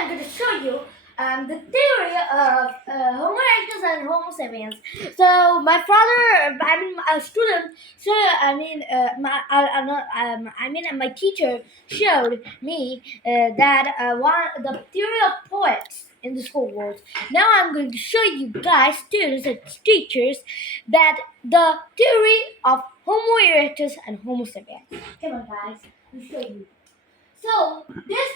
I'm going to show you the theory of Homo erectus and Homo sapiens. So my father, I mean a student, so my teacher showed me that the theory of poets in the school world. Now I'm going to show you guys, students and teachers, that the theory of Homo erectus and Homo sapiens. Come on, guys, I'll show you. So this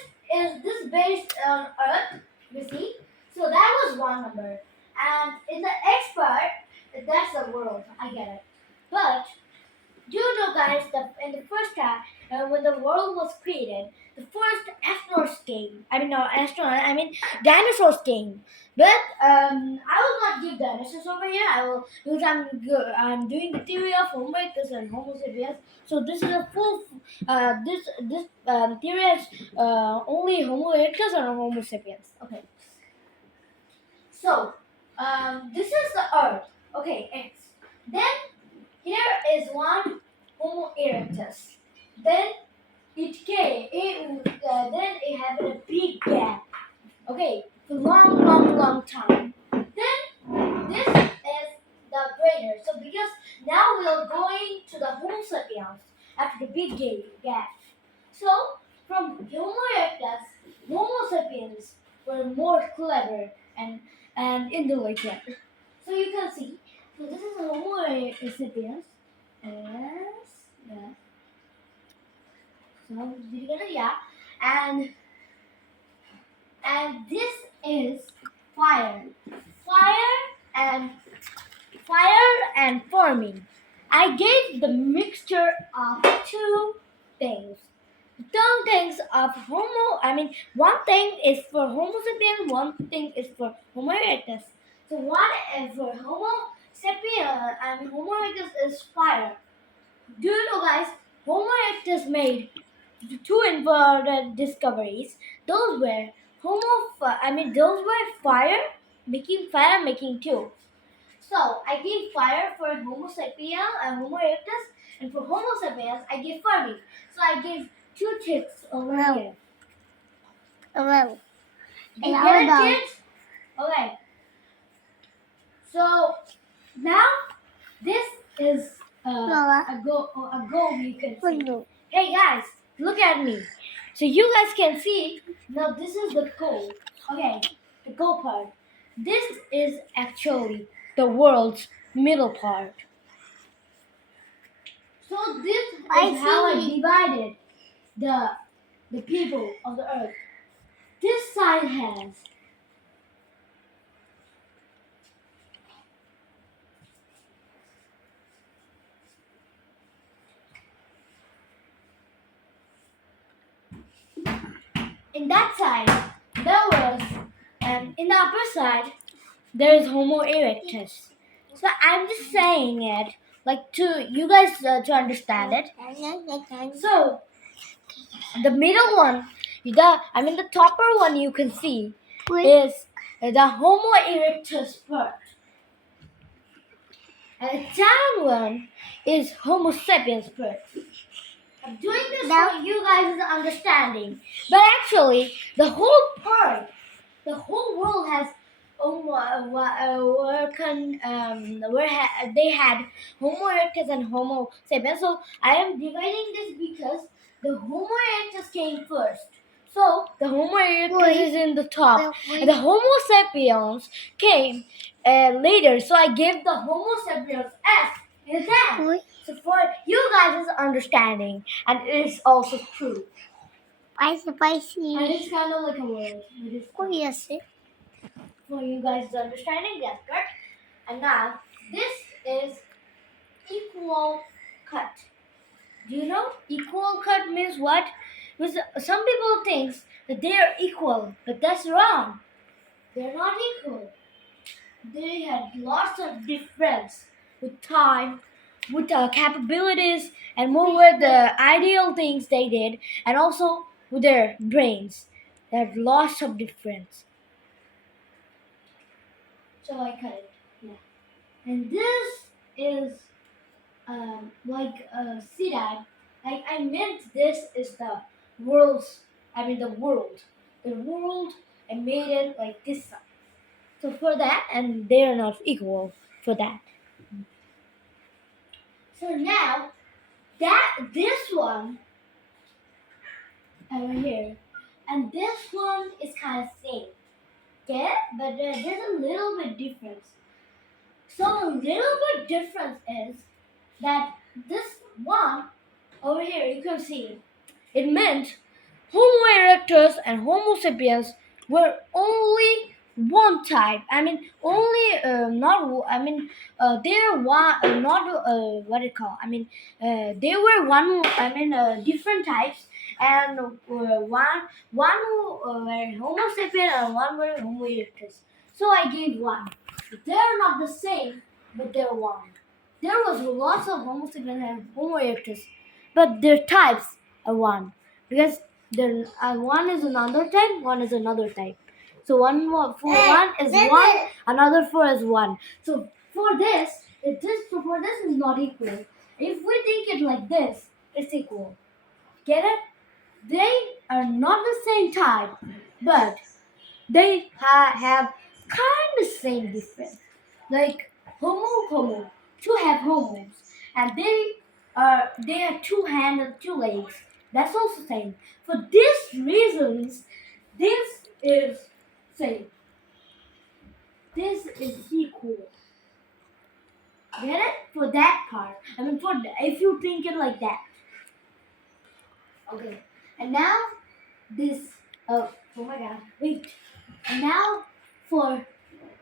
based on Earth, you see. So that was one number, and in the X part, that's the world. I get it. But do you know, guys, that in the first time when the world was created, the first astronauts came. I mean, not astronaut. I mean, dinosaurs came. But I will not give dinosaurs over here. I will because I'm doing the theory of Homo erectus and Homo sapiens. So this is a full. This theory is only Homo erectus and Homo sapiens. Okay. So this is the Earth. Okay, X. Then here is one Homo erectus. Then it came. Then it had a big gap. Okay, for long time. Then this is the greater. So because now we are going to the Homo sapiens after the big gap. So from Homo erectus, Homo sapiens were more clever and intelligent. So you can see. So this is Homo sapiens. Yes, yeah. So yeah, and this is fire, fire and farming. I gave the mixture of two things. Two things of Homo. I mean, one thing is for Homo sapiens, one thing is for Homo erectus. So one is for Homo sapiens, and Homo erectus is fire. Do you know, guys? Homo erectus made two important discoveries. Those were those were fire, making tools. So I gave fire for Homo sapiens and Homo erectus, and for Homo sapiens I gave farming. So I gave two tips over here. Well, You get it, kids? Okay. So now this is a goal you can see. Hey guys, look at me. So you guys can see, now this is the goal. Okay, the goal part. This is actually the world's middle part. So this is how I divided the people of the earth. This side has in that side there was, and in the upper side there is Homo erectus. So I'm just saying it like to you guys to understand it. So the middle one, the topper one you can see is the Homo erectus part, and the down one is Homo sapiens part. I'm doing this for you guys' understanding, but actually the whole part, the whole world has they had Homo erectus and Homo sapiens. So I am dividing this because the Homo erectus came first. So the Homo erectus is in the top, and the Homo sapiens came later. So I gave the Homo sapiens S in the top. So for you guys' understanding, and it is also true. Spicy. And it's kind of like a word. Yes. For you guys' understanding, that's correct. And now this is equal cut. Do you know equal cut means what? Because some people think that they are equal, but that's wrong. They're not equal. They had lots of difference with time, with capabilities, and more with the ideal things they did, and also with their brains. They had lots of difference. So I cut it. Yeah. And this is see that? I meant this is the world's, the world. The world I made it like this side. So for that, and they are not equal for that. So now that this one over here, and this one is kind of same. Okay, but there's a little bit difference. So a little bit difference is that this one over here you can see it meant Homo erectus and Homo sapiens were only one type. I mean, only not. I mean, they're one. Not what it called. I mean, they were one. I mean, different types, and one were Homo sapien and one were Homo erectus. So I gave one. They're not the same, but they're one. There was lots of Homo sapiens and Homo erectus, but their types are one because then one is another type, one is another type. So for one is one, another for is one. So for this, if this so for this is not equal. If we think it like this, it's equal. Get it? They are not the same type, but they have kind of same difference. Like Homo, two have homos, and they have two hands and two legs. That's also same. For these reasons, this is same. This is equal. Get it? For that part. I mean, if you think it like that. Okay. And now this. Oh my God! Wait. And now for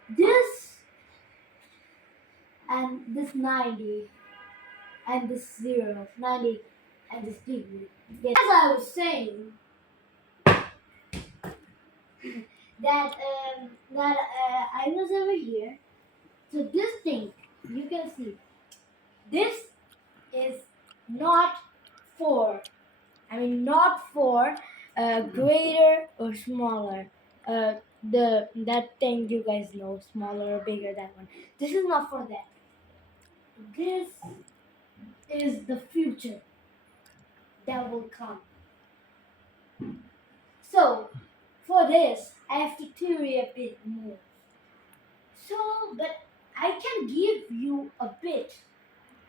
this and this 90 and this 0, 90 and this degree. Yes. As I was saying, that I was over here. So this thing, you can see, this is not for, I mean, not for greater or smaller. That thing you guys know, smaller or bigger, that one. This is not for that. This is the future that will come. So, for this, I have to theory a bit more. So, but I can give you a bit,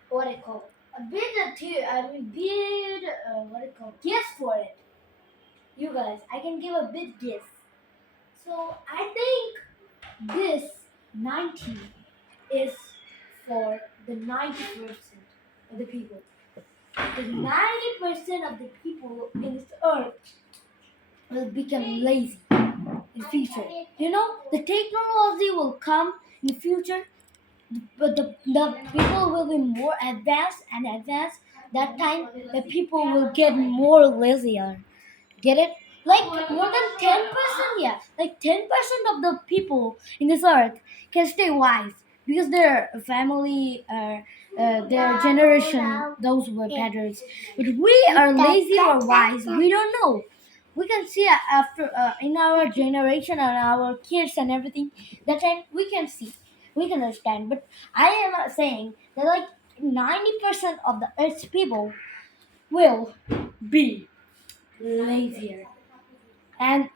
what I call, a bit of theory, I mean, bit, what I call, guess for it. You guys, I can give a bit guess. So, I think this 90 is for the 90% of the people. The 90% of the people in this earth will become lazy in future. You know, the technology will come in the future, but the people will be more advanced and advanced. That time, the people will get more lazier. Get it? Like more than 10%, yeah. Like 10% of the people in this earth can stay wise because their family, their generation, those were patterns. But we are lazy or wise. We don't know. We can see after in our generation and our kids and everything. That time we can see, we can understand. But I am saying that like 90% of the Earth's people will be lazier and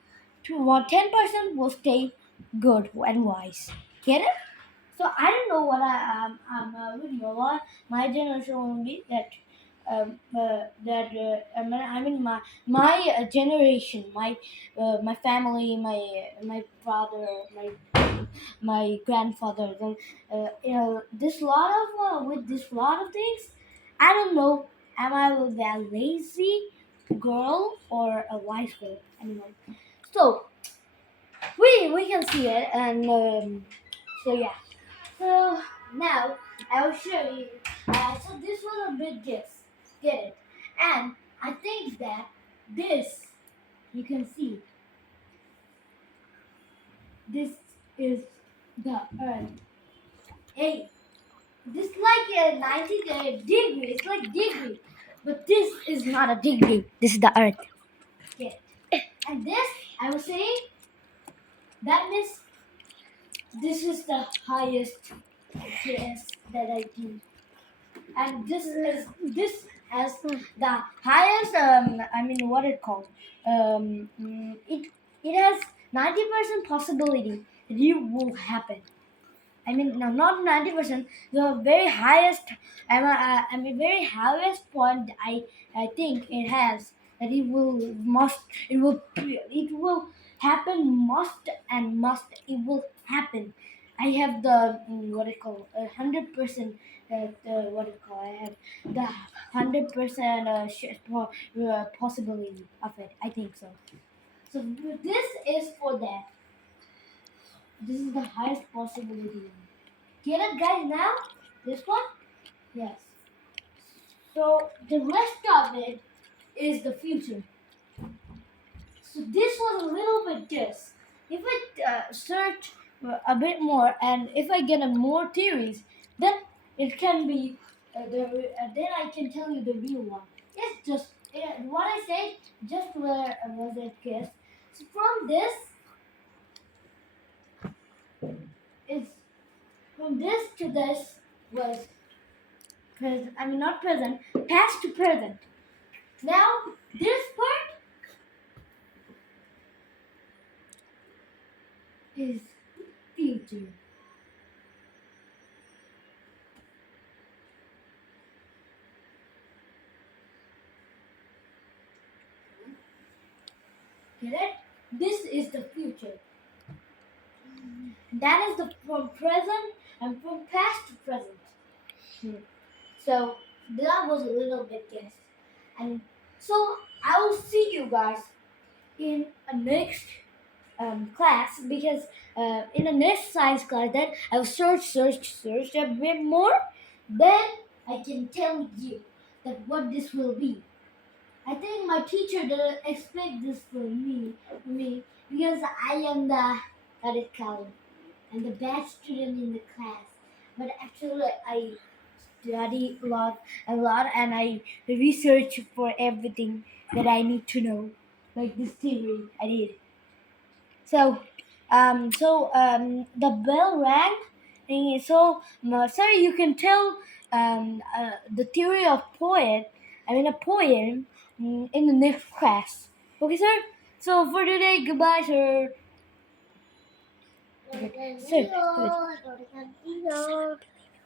10% will stay good and wise. Get it? So I don't know what I'm with you. What my generation will be that I mean my generation, my family, my brother, my grandfather. Then you know this lot of with this lot of things. I don't know. Am I will be a lazy girl or a wise girl? Anyway, so we can see it, and so yeah. So now I will show you. So this was a big guess. Get it? And I think that this you can see. This is the Earth. Hey, this like a 90 degree. It's like degree, but this is not a degree. This is the Earth. Get it? And this I was saying that means this is the highest guess that I do. And this has the highest I mean what it called it has 90% possibility that it will happen. I mean, no, not 90%. The very highest, very highest point I think it has that it will happen must it will happen. I have the what I call 100%. What do you call? I have the 100% possibility of it. I think so. So this is for that. This is the highest possibility. Get it, guys? Now this one, yes. So the rest of it is the future. So this was a little bit guess. If I search a bit more and if I get a more theories, then it can be then I can tell you the real one. It's just what I said. Just where was it guess? So from this is from this to this was present. I mean not present, past to present. Now this part is future. Get it? This is the future. That is the from present and from past to present. Hmm. So that was a little bit guess. And so I will see you guys in a next class because in the next science class then I will search a bit more. Then I can tell you that what this will be. I think my teacher didn't expect this for me because I am the what it called and the bad student in the class. But actually, I study a lot, and I research for everything that I need to know, like this theory I did. So, the bell rang. And so, sir, you can tell the theory of poet. I mean, a poem in the next class. Okay, sir. So for today, goodbye, sir. Okay, sir. Good.